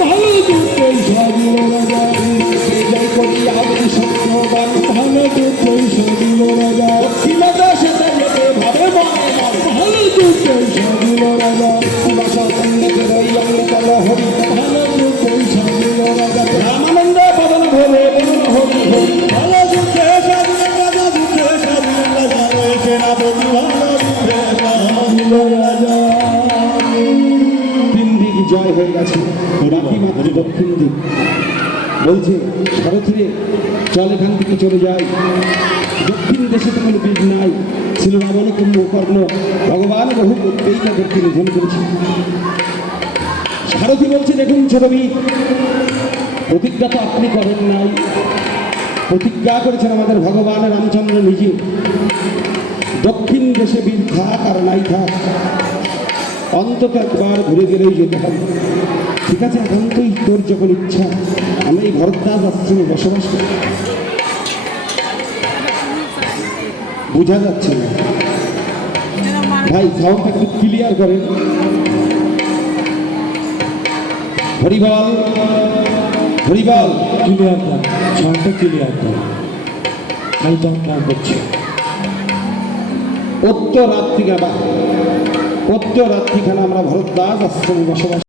ভালো যুদ্ধই সাজিল রাজা জয় করি আগে সত্যবান ভালো যুদ্ধই সাজিল রাজা দক্ষিণা দেশে যেতে ভাবে মনে ভালো যুদ্ধই সাজিল রাজা ভাষা সন্ন্যাসে রই অঙ্গ তল হরি ভালো যুদ্ধই সাজিল রাজা রামানন্দ পদন ভরে বলুন হরি হরি ভালো যুদ্ধে সাজিল রাজা যুদ্ধে সাজিল রাজা রয়েছে না বলি ভালো যুদ্ধে সাজিল রাজা জয় হয়ে গেছে বাকি মাত্র দক্ষিণ দিক বলছে সারথিরে চল এখান থেকে চলে যায় দক্ষিণ দেশে তো কোনো বীজ নাই ছিল রাবণ কুম্ভকর্ণ ভগবান বহু করতেই না দক্ষিণ নিধন করেছে সারথি বলছে দেখুন ছোট বীর প্রতিজ্ঞা তো আপনি করেন নাই প্রতিজ্ঞা করেছেন আমাদের ভগবান রামচন্দ্র নিজে দক্ষিণ দেশে বীর থাক আর নাই থাক অন্তত একবার ঘুরে গেলেই যেতে হবে ঠিক আছে এখন তুই তোর যখন ইচ্ছা আমরা এই ভরদ্বাজ আশ্রমে বসবাস করি বোঝা যাচ্ছে না ভাই সাউন্ডটা একটু ক্লিয়ার করেন হরিবল হরিবল ক্লিয়ার কর সাউন্ডটা ক্লিয়ার কর আমি চমৎকার করছি উত্তর রাত্রিখানা আমরা ভরদ্বাজ আশ্রমে বসবাস